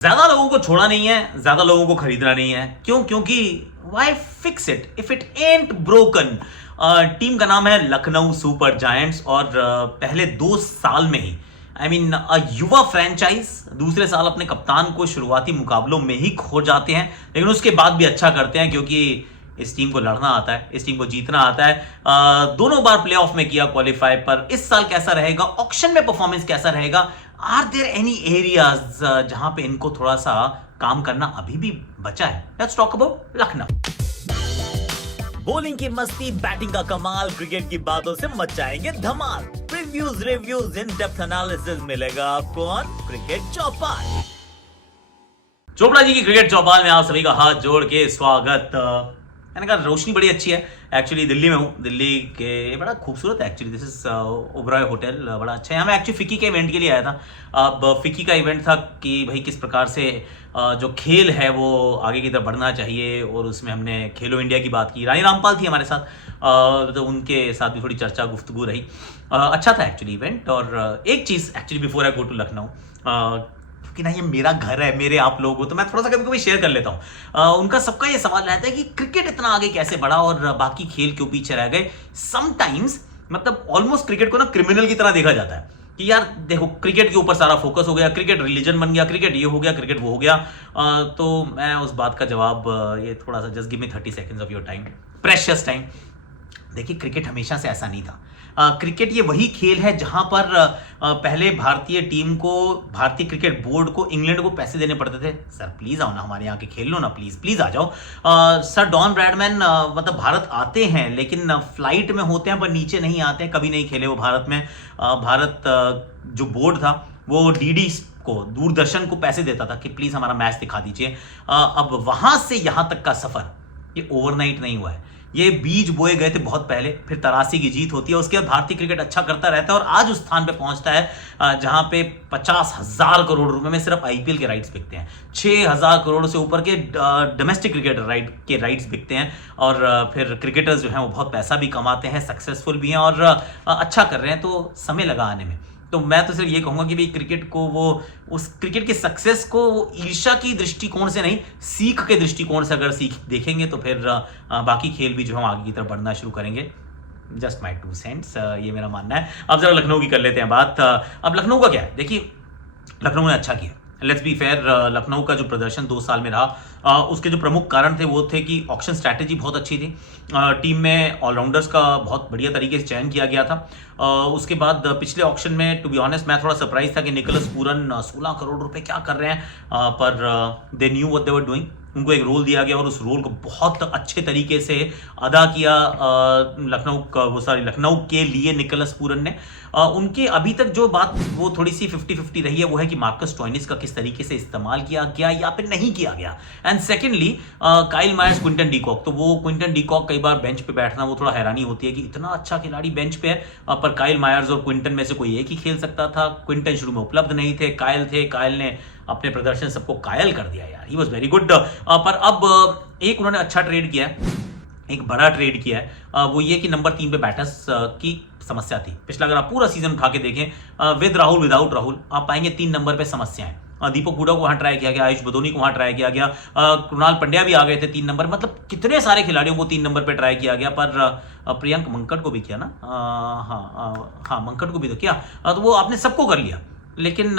ज्यादा लोगों को छोड़ा नहीं है, ज्यादा लोगों को खरीदना नहीं है। क्यों? क्योंकि why fix it if it ain't broken. Team का नाम है लखनऊ सुपर जायंट्स और पहले 2 साल में ही युवा फ्रेंचाइज दूसरे साल अपने कप्तान को शुरुआती मुकाबलों में ही खो जाते हैं, लेकिन उसके बाद भी अच्छा करते हैं क्योंकि इस टीम को लड़ना आता है, इस टीम को जीतना आता है। दोनों बार प्लेऑफ में किया क्वालिफाई, पर इस साल कैसा रहेगा, ऑक्शन में परफॉर्मेंस कैसा रहेगा, आर देयर एनी एरियाज जहां पे इनको थोड़ा सा काम करना अभी भी बचा है? Let's talk about Lucknow. Bowling की मस्ती, बैटिंग का कमाल, क्रिकेट की बातों से मचाएंगे धमाल। Previews, reviews, in depth analysis मिलेगा आपको ऑन क्रिकेट चौपाल। चोपड़ा जी की क्रिकेट चौपाल में आप सभी का हाथ जोड़ के स्वागत। मैंने कहा रोशनी बड़ी अच्छी है। एक्चुअली दिल्ली में हूँ, दिल्ली के बड़ा खूबसूरत है। Actually this is Oberoi hotel, बड़ा अच्छा है। यहाँ मैं एक्चुअली फिक्की के इवेंट के लिए आया था। अब फिक्की का इवेंट था कि भाई किस प्रकार से जो खेल है वो आगे की तरफ बढ़ना चाहिए, और उसमें हमने खेलो इंडिया की बात की। रानी रामपाल थी हमारे साथ, तो उनके साथ भी थोड़ी चर्चा गुफ्तगू रही। अच्छा था एक्चुअली इवेंट। और एक चीज़ actually before I go to Lucknow, कि ना ये मेरा घर है, मेरे आप लोग हो, तो मैं थोड़ा सा कभी कभी शेयर कर लेता हूँ। उनका सबका ये सवाल रहता है कि क्रिकेट इतना आगे कैसे बढ़ा और बाकी खेल क्यों पीछे रह गए। समटाइम्स मतलब ऑलमोस्ट क्रिकेट को ना क्रिमिनल की तरह देखा जाता है कि यार देखो क्रिकेट के ऊपर सारा फोकस हो गया, क्रिकेट रिलीजन बन गया, क्रिकेट ये हो गया, क्रिकेट वो हो गया। तो मैं उस बात का जवाब ये थोड़ा सा, just give me 30 seconds of your time, precious time. देखिए क्रिकेट हमेशा से ऐसा नहीं था। क्रिकेट ये वही खेल है जहां पर पहले भारतीय टीम को, भारतीय क्रिकेट बोर्ड को, इंग्लैंड को पैसे देने पड़ते थे। सर प्लीज आओ ना हमारे यहाँ के खेल लो ना, प्लीज प्लीज आ जाओ। सर डॉन ब्रैडमैन मतलब भारत आते हैं लेकिन फ्लाइट में होते हैं पर नीचे नहीं आते हैं, कभी नहीं खेले वो भारत में। भारत जो बोर्ड था वो डीडी को, दूरदर्शन को पैसे देता था कि प्लीज हमारा मैच दिखा दीजिए। अब वहां से यहां तक का सफर ये ओवरनाइट नहीं हुआ है। ये बीज बोए गए थे बहुत पहले, फिर 83 की जीत होती है, उसके बाद भारतीय क्रिकेट अच्छा करता रहता है और आज उस स्थान पे पहुंचता है जहां पे 50,000 करोड़ रुपए में सिर्फ आईपीएल के राइट्स बिकते हैं। 6,000 करोड़ से ऊपर के डोमेस्टिक क्रिकेट के राइट्स बिकते हैं। और फिर क्रिकेटर्स जो हैं वो बहुत पैसा भी कमाते हैं, सक्सेसफुल भी हैं और अच्छा कर रहे हैं। तो समय लगा आने में। तो मैं तो सिर्फ ये कहूंगा कि भाई क्रिकेट को, वो उस क्रिकेट की सक्सेस को वो ईर्ष्या की दृष्टिकोण से नहीं, सीख के दृष्टिकोण से अगर सीख देखेंगे तो फिर बाकी खेल भी जो है आगे की तरफ बढ़ना शुरू करेंगे। जस्ट माई 2 सेंट्स, ये मेरा मानना है। अब जरा लखनऊ की कर लेते हैं बात। अब लखनऊ का क्या है, देखिए लखनऊ ने अच्छा किया, लेट्स बी फेयर। लखनऊ का जो प्रदर्शन 2 साल में रहा, उसके जो प्रमुख कारण थे वो थे कि ऑक्शन स्ट्रैटेजी बहुत अच्छी थी। टीम में ऑलराउंडर्स का बहुत बढ़िया तरीके से चयन किया गया था। उसके बाद पिछले ऑक्शन में टू बी ऑनेस्ट मैं थोड़ा सरप्राइज था कि निकोलस पूरन 16 करोड़ रुपए क्या कर रहे हैं, पर they knew what they were doing. उनको एक रोल दिया गया और उस रोल को बहुत अच्छे तरीके से अदा किया लखनऊ के लिए निकोलस पूरन ने। उनके अभी तक जो बात वो थोड़ी सी 50-50 रही है वो है कि मार्कस स्टोइनिस का किस तरीके से इस्तेमाल किया गया या फिर नहीं किया गया। And secondly Kyle Mayers, Quinton de Kock. तो वो क्विंटन डीकॉक कई बार बेंच पे बैठना वो थोड़ा हैरानी होती है कि इतना अच्छा खिलाड़ी बेंच पे है, पर काइल मायर्स और क्विंटन में से कोई एक ही खेल सकता था। क्विंटन शुरू में उपलब्ध नहीं थे, काइल थे, काइल ने अपने प्रदर्शन सबको कायल कर दिया यार, ही वॉज वेरी गुड। पर अब एक उन्होंने अच्छा ट्रेड किया है, एक बड़ा ट्रेड किया है, वो ये कि नंबर 3 पे बैटर्स की समस्या थी। पिछला अगर आप पूरा सीजन उठा के देखें, विद राहुल विदाउट राहुल, आप पाएंगे 3 नंबर पे समस्याएं। दीपक हुडा को वहां ट्राई किया गया, आयुष बदोनी को वहां ट्राई किया गया, कृणाल पंड्या भी आ गए थे 3 नंबर। मतलब कितने सारे खिलाड़ियों को 3 नंबर पे ट्राई किया गया, पर प्रियंक मंकड़ को भी किया ना, हाँ मंकड़ को भी तो किया। तो वो आपने सबको कर लिया, लेकिन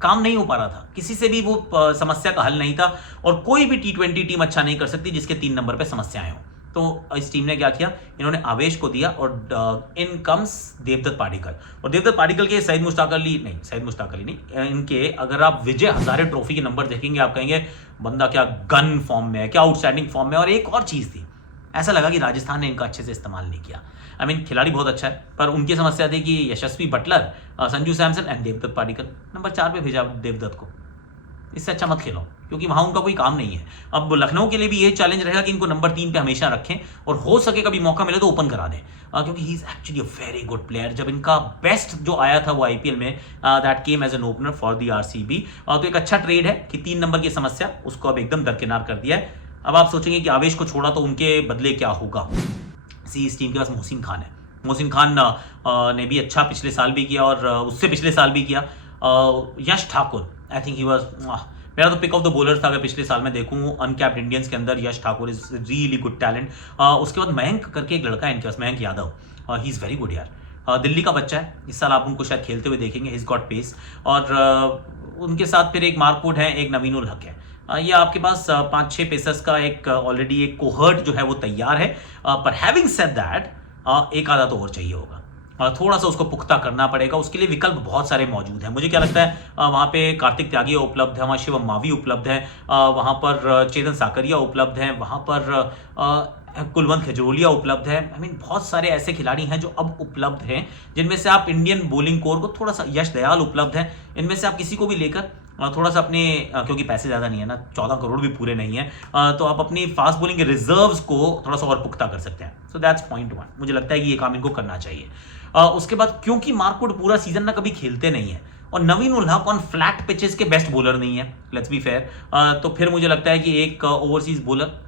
काम नहीं हो पा रहा था, किसी से भी वो समस्या का हल नहीं था। और कोई भी T20 टीम अच्छा नहीं कर सकती जिसके 3 नंबर पे समस्याएं हो। तो इस टीम ने क्या किया, इन्होंने आवेश को दिया और इन कम्स देवदत्त पाडिक्कल। और देवदत्त पाडिक्कल के सईद मुश्ताक अली नहीं, इनके अगर आप विजय हजारे ट्रॉफी के नंबर देखेंगे आप कहेंगे बंदा क्या गन फॉर्म में है, क्या आउटस्टैंडिंग फॉर्म में। और एक और चीज थी, ऐसा लगा कि राजस्थान ने इनका अच्छे से इस्तेमाल नहीं किया। खिलाड़ी बहुत अच्छा है, पर उनकी समस्या थी कि Yashasvi Buttler, Sanju Samson and Devdutt Padikkal, number 4 पे भेजा देवदत्त को। इससे अच्छा मत खेलो क्योंकि वहां उनका कोई काम नहीं है। अब लखनऊ के लिए भी ये चैलेंज रहेगा कि इनको नंबर 3 पे हमेशा रखें और हो सके कभी मौका मिले तो ओपन करा दें, क्योंकि he is actually a very good player. जब इनका बेस्ट जो आया था वो आईपीएल में, that came as an opener for the RCB. तो एक अच्छा ट्रेड है कि 3 नंबर की समस्या उसको अब एकदम दरकिनार कर दिया है। अब आप सोचेंगे कि आवेश को छोड़ा तो उनके बदले क्या होगा। इस टीम के पास मोहसिन खान है, मोहसिन खान ने भी अच्छा पिछले साल भी किया और उससे पिछले साल भी किया। Yash Thakur I think he was, मेरा तो पिक ऑफ द बॉलर था अगर पिछले साल में देखूं अनकैप्ड इंडियंस के अंदर। Yash Thakur is really good talent. उसके बाद मयंक करके एक लड़का है इनके पास, Mayank Yadav, he is very good यार। दिल्ली का बच्चा है, इस साल आप उनको शायद खेलते हुए देखेंगे, ही इज गॉट पेस। और उनके साथ फिर एक मार्कवुड है, एक नवीन उल हक है। ये आपके पास 5-6 पेसर्स का एक ऑलरेडी एक कोहर्ट जो है वो तैयार है। पर हैविंग सेड दैट, एक आधा तो और चाहिए होगा, थोड़ा सा उसको पुख्ता करना पड़ेगा। उसके लिए विकल्प बहुत सारे मौजूद हैं। मुझे क्या लगता है वहाँ पे कार्तिक त्यागी उपलब्ध है, वहाँ शिवम मावी उपलब्ध है, वहाँ पर चेतन साकरिया उपलब्ध है, वहाँ पर कुलवंत खजरोलिया उपलब्ध है। आई मीन बहुत सारे ऐसे खिलाड़ी हैं जो अब उपलब्ध हैं, जिनमें से आप इंडियन बॉलिंग कोर को थोड़ा सा, यश दयाल उपलब्ध है, इनमें से आप किसी को भी लेकर थोड़ा सा अपने, क्योंकि पैसे ज़्यादा नहीं है ना, 14 करोड़ भी पूरे नहीं है, तो आप अपनी फास्ट बॉलिंग के रिजर्व्स को थोड़ा सा और पुख्ता कर सकते हैं। So that's point 1। मुझे लगता है कि ये काम इनको करना चाहिए। उसके बाद क्योंकि मार्कवुड पूरा सीजन ना कभी खेलते नहीं है और नवीन ul Haq on flat pitches के बेस्ट बॉलर नहीं है, लेट्स बी फेयर, तो फिर मुझे लगता है कि एक ओवरसीज बॉलर,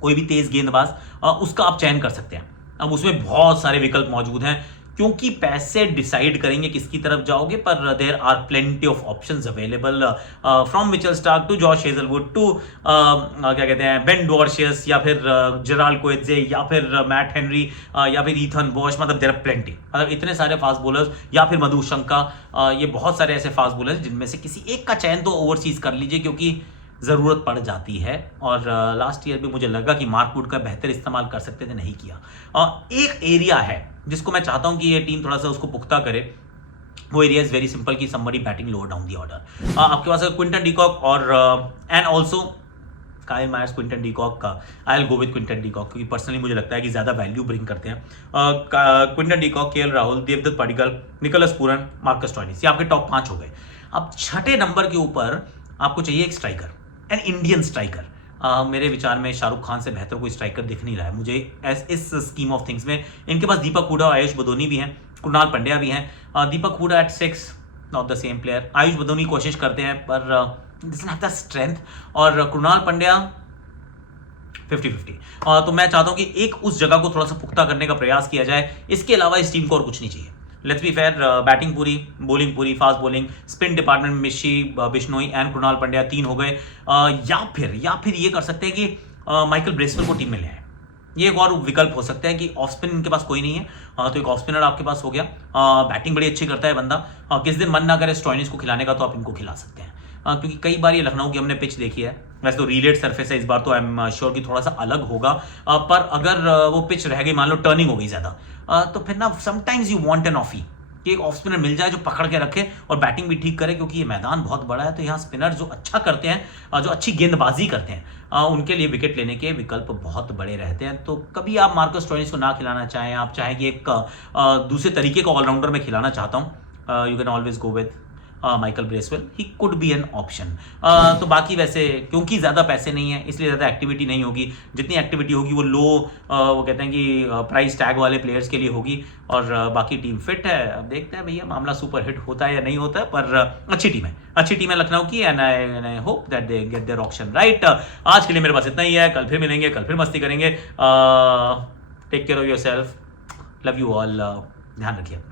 कोई भी तेज गेंदबाज, उसका आप चयन कर सकते हैं। अब उसमें बहुत सारे विकल्प मौजूद हैं, क्योंकि पैसे डिसाइड करेंगे किसकी तरफ जाओगे, पर there are plenty of options available, from Mitchell Starc to Josh Hazlewood to क्या कहते हैं बेन डॉर्शियस, या फिर जेराल्ड कोएत्जे, या फिर मैट हेनरी, या फिर ईथन बॉश। मतलब देयर आर प्लेंटी, मतलब इतने सारे फास्ट बॉलर्स, या फिर मधु शंका, ये बहुत सारे ऐसे फास्ट बॉलर्स जिनमें से किसी एक का चयन तो ओवरसीज कर लीजिए, क्योंकि ज़रूरत पड़ जाती है। और लास्ट ईयर भी मुझे लगा कि मार्कवुड का बेहतर इस्तेमाल कर सकते थे, नहीं किया। एक एरिया है जिसको मैं चाहता हूं कि ये टीम थोड़ा सा उसको पुख्ता करे, वो एरिया इज वेरी सिंपल कि somebody batting lower down the order. आपके पास क्विंटन डीकॉक और and also Kyle Mayers, Quinton de Kock का, I will go with Quinton de Kock, क्योंकि पर्सनली मुझे लगता है कि ज़्यादा वैल्यू ब्रिंग करते हैं। Quinton de Kock, KL Rahul, Devdutt Padikkal, Nicholas Pooran, Marcus Stoinis, ये आपके टॉप 5 हो गए। अब छठे नंबर के ऊपर आपको चाहिए एक स्ट्राइकर, एन इंडियन स्ट्राइकर। मेरे विचार में शाहरुख खान से बेहतर कोई स्ट्राइकर दिख नहीं रहा है मुझे इस स्कीम ऑफ थिंग्स में। इनके पास दीपक हुडा और आयुष बदोनी भी हैं, कुणाल पंड्या भी हैं। Deepak Hooda at 6, not the same player. Ayush Badoni कोशिश करते हैं पर डजंट हैव द स्ट्रेंथ, और कुणाल पंड्या 50-50। तो मैं चाहता हूं कि एक उस जगह को थोड़ा सा पुख्ता करने का प्रयास किया जाए। इसके अलावा इस टीम को और कुछ नहीं चाहिए। लेट्स बी फेयर, बैटिंग पूरी, बॉलिंग पूरी, फास्ट बॉलिंग, स्पिन डिपार्टमेंट में मिशी, बिश्नोई एंड कुणाल पंड्या 3 हो गए। या फिर ये कर सकते हैं कि माइकल ब्रेसवेल को टीम में ले आए। ये एक और विकल्प हो सकता है कि ऑफ स्पिन इनके पास कोई नहीं है, तो एक ऑफ स्पिनर आपके पास हो गया। बैटिंग बड़ी अच्छी करता है बंदा, किस दिन मन ना करे स्टोइनिस को खिलाने का तो आप इनको खिला सकते हैं, क्योंकि कई बार ये लखनऊ की हमने पिच देखी है। वैसे तो रीलेट सरफेस है, इस बार तो आई एम श्योर कि थोड़ा सा अलग होगा, पर अगर वो पिच रह गई, मान लो टर्निंग हो गई ज़्यादा, तो फिर ना समटाइम्स यू वांट एन ऑफी कि एक ऑफ स्पिनर मिल जाए जो पकड़ के रखे और बैटिंग भी ठीक करे, क्योंकि ये मैदान बहुत बड़ा है। तो यहाँ स्पिनर जो अच्छा करते हैं, जो अच्छी गेंदबाजी करते हैं, उनके लिए विकेट लेने के विकल्प बहुत बड़े रहते हैं। तो कभी आप मार्कस स्टोइनिस को ना खिलाना चाहें, आप चाहें कि एक दूसरे तरीके का ऑलराउंडर में खिलाना चाहता हूँ, you can always go with Michael Bracewell, he could be an option. तो बाकी वैसे क्योंकि ज़्यादा पैसे नहीं है इसलिए ज़्यादा एक्टिविटी नहीं होगी। जितनी एक्टिविटी होगी वो लो, वो कहते हैं कि प्राइस टैग वाले प्लेयर्स के लिए होगी, और बाकी टीम फिट है। अब देखते हैं भैया मामला सुपर हिट होता है या नहीं होता है, पर अच्छी टीम है लखनऊ की, and I hope that they get their option right. आज के लिए मेरे पास इतना ही है, कल फिर मिलेंगे, कल फिर मस्ती करेंगे। Take care of yourself, love you all, ध्यान रखिए।